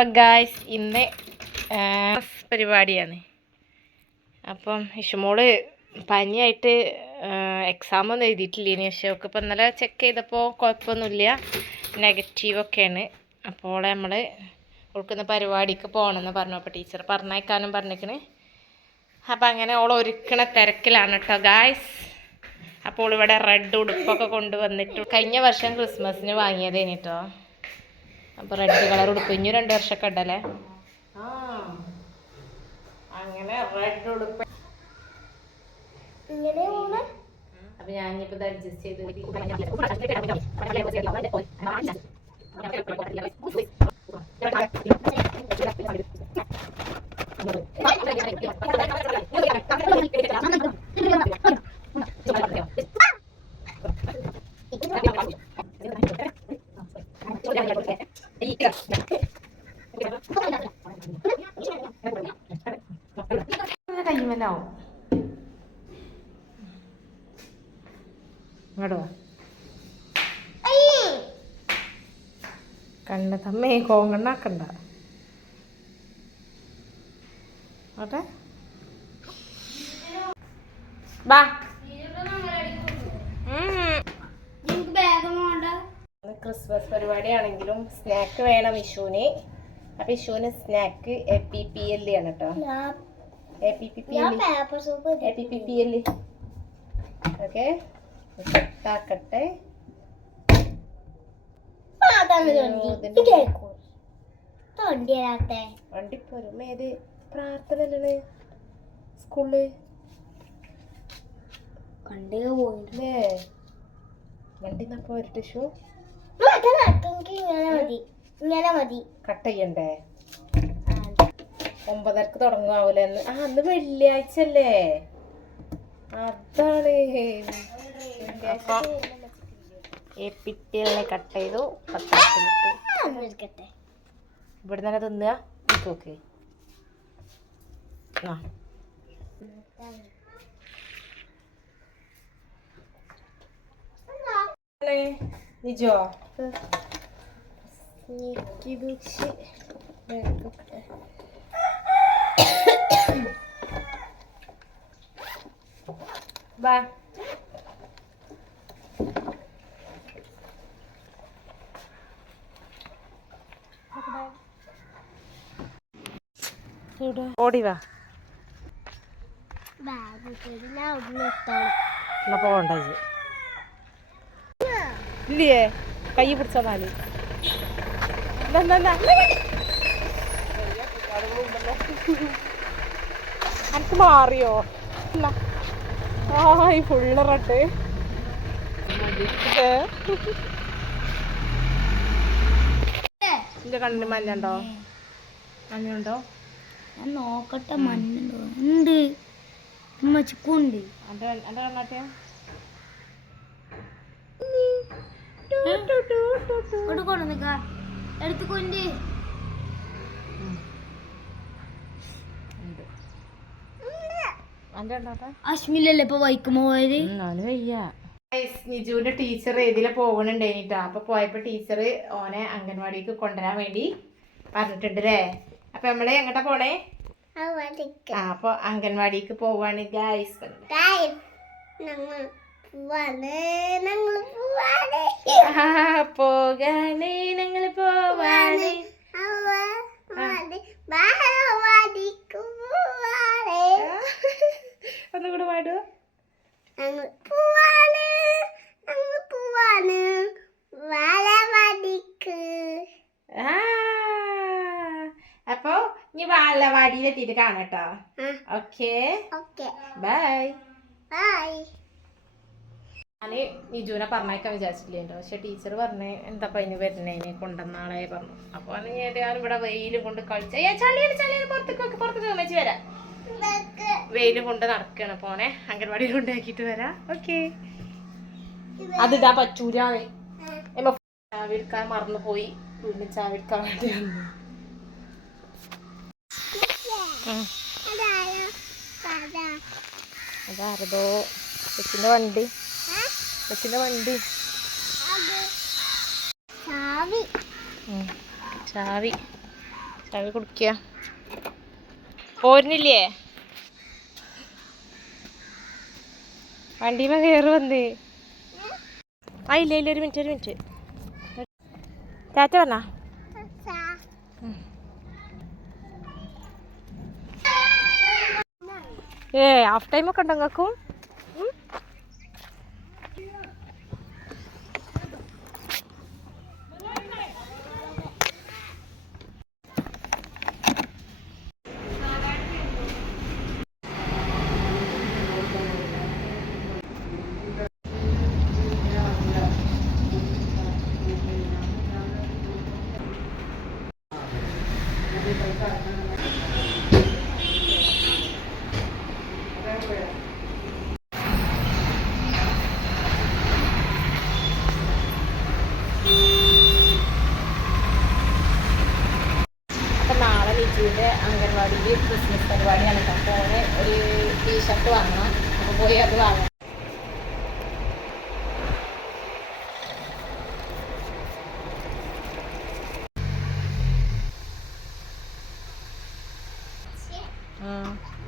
അപ്പം ഗായ്സ് ഇന്ന് പരിപാടിയാണ്. അപ്പം ഇഷമോൾ പനിയായിട്ട് എക്സാം ഒന്നും എഴുതിയിട്ടില്ലേനി. പക്ഷെ ഒക്കെ ഇപ്പം ഇന്നലെ ചെക്ക് ചെയ്തപ്പോൾ കുഴപ്പമൊന്നുമില്ല. നെഗറ്റീവൊക്കെയാണ് അപ്പോൾ നമ്മൾ കൊടുക്കുന്ന പരിപാടിക്ക് പോകണമെന്ന് പറഞ്ഞു. അപ്പോൾ ടീച്ചർ പറഞ്ഞേക്കാനും പറഞ്ഞേക്കണ്. അപ്പം അങ്ങനെ ഓൾ ഒരുക്കണ തിരക്കിലാണ് കേട്ടോ ഗായ്സ് അപ്പോൾ ഇവിടെ റെഡ് ഉടുപ്പൊക്കെ കൊണ്ടുവന്നിട്ട് കഴിഞ്ഞ വർഷം ക്രിസ്മസിന് വാങ്ങിയതേനി കേട്ടോ അപ്പോൾ റെഡ് കളർ ഉടുപ്പ് ഇനി രണ്ട് വർഷമൊക്കെ ഉണ്ടല്ലേ ആ അങ്ങനെ റെഡ് ഉടുപ്പ് അപ്പൊ ഞാൻ ഇനിയിപ്പോ ഇത് അഡ്ജസ്റ്റ് ചെയ്ത് കയ്യുമല്ലാവും ഇങ്ങടോ കണ്ണ് തമ്മേ കോങ്കണ്ണാക്കണ്ട. ഓട്ടെ ബാ ക്രിസ്മസ് പരിപാടിയാണെങ്കിലും സ്നാക്ക് വേണം വിഷുവിന്. അപ്പൊ ഇഷുവിന് snack A P P L ആണ് കേട്ടോ. എ പി പി പി ഞാൻ L paper soap A P P P L okay തരാത്തെ വണ്ടിപ്പോരും ഏത് പ്രാർത്ഥന അല്ലേ സ്കൂളിൽ? വണ്ടി നപ്പോ ഇങ്ങനെ മതി. ഇങ്ങനെ മതി. കട്ട് ചെയ്യണ്ടേ? ഒമ്പതരക്ക് തുടങ്ങാവൂലേ അന്ന്? ആ അന്ന് വെള്ളിയാഴ്ച അല്ലേ അതാണ് എപ്പിറ്റിലെ കട്ട് ചെയ്തു. ഇവിടെ തന്നെ തിന്നുക. നോക്ക്. ആ. നിജോ? സ്നേക്കിതുച്ചി ബാ ഓടി വാ. പോകണ്ട ഇത് ഇല്ലേ? കൈ പിടിച്ചാൽ നാല്. അനക്ക് മാറിയോ? ഇല്ല. ആയ് ഫുള്ള് റട്ട് എന്റെ കണ്ണിന് മഞ്ഞുണ്ടോ? മഞ്ഞുണ്ടോ? ഞാൻ നോക്കട്ടെ മഞ്ഞുണ്ടോ? ഉണ്ട്. ചിക്കുണ്ട് എന്റെ കണ്ണാട്ടെ കണ്ണാട്ടിയ? ഇവിടെ കൊണ്ടുവന്നിക്ക അശ്മിലല്ലേ ഇപ്പൊ വൈക്കുമ്പോ പോയത്? നിജുവിന്റെ ടീച്ചർ ഏതിലെ പോകണുണ്ടായിട്ടാ അപ്പൊ പോയപ്പോ ടീച്ചർ ഓനെ അംഗൻവാടിക്ക് കൊണ്ടുവരാൻ വേണ്ടി പറഞ്ഞിട്ടുണ്ട് അല്ലേ അപ്പൊ നമ്മൾ എങ്ങോട്ടാ പോണേ? ആ അപ്പൊ അംഗൻവാടിക്ക് പോവാണ് ഗായ്സ് ഞങ്ങൾ പോവാണ് ഞങ്ങൾ പോവാണ് പോകാനേ ഞങ്ങൾ പോവാണ് ബാലവാടിക്ക് പോവാണ് ഒന്നുകൂടെ പാടുവോ ഞങ്ങൾ പോവാണ് ഞങ്ങൾ പോവാണ് ബാലവാടിക്ക് ആ അപ്പൊ ഇനി വാലവാടിയിലെത്തിയിട്ട് കാണട്ടോ ഓക്കേ. ബൈ. ബൈ. ഞാൻ നിജുവിനെ പറഞ്ഞേക്കാൻ വിചാരിച്ചില്ലേട്ടോ പക്ഷെ ടീച്ചർ പറഞ്ഞു എന്താ പനി വരുന്നതിനെ കൊണ്ടുവന്നാളെ പറഞ്ഞു. അപ്പൊ ഞാൻ ഇവിടെ വെയിൽ കൊണ്ട് കളിച്ച ചളിയാണ് ചളിയാണ് പുറത്തേക്ക് നോക്കി പുറത്തേക്ക് വെച്ച് വരാം. വെയിൽ കൊണ്ട് നടക്കണം പോനെ അംഗൻവാടി കൊണ്ടാക്കിയിട്ട് വരാം. ഓക്കെ. അതിടാൻ പറ്റൂലാന്ന്. ചാവിൽക്കാൻ ചാവിരിക്കാൻ മറന്നു പോയി വീണ്ടും ചാവിൽക്കാൻ വേണ്ടി വന്നു. അതാരതോ? കൊച്ചിന്റെ വണ്ടി. കൊച്ചിന്റെ വണ്ടി. ചാവി. ചാവി. കുടിക്ക. കുടിക്കുക പോരുന്നില്ലേ? വണ്ടിമ കയറി വന്ന്. ആ ഇല്ല ഇല്ല ഒരു മിനിറ്റ് ഒരു മിനിറ്റ്. ടാറ്റ പറഞ്ഞാ ఏ హాఫ్ టైమ్ కంటాం కాకు. നാളെ വിജുവിന്റെ അംഗൻവാടിയിൽ ക്രിസ്മസ് പരിപാടിയാണ്. അപ്പോൾ ഓന് ഒരു ടീഷർട്ട് വാങ്ങണം. അപ്പോൾ പോയി അത് വാങ്ങണം. ആ.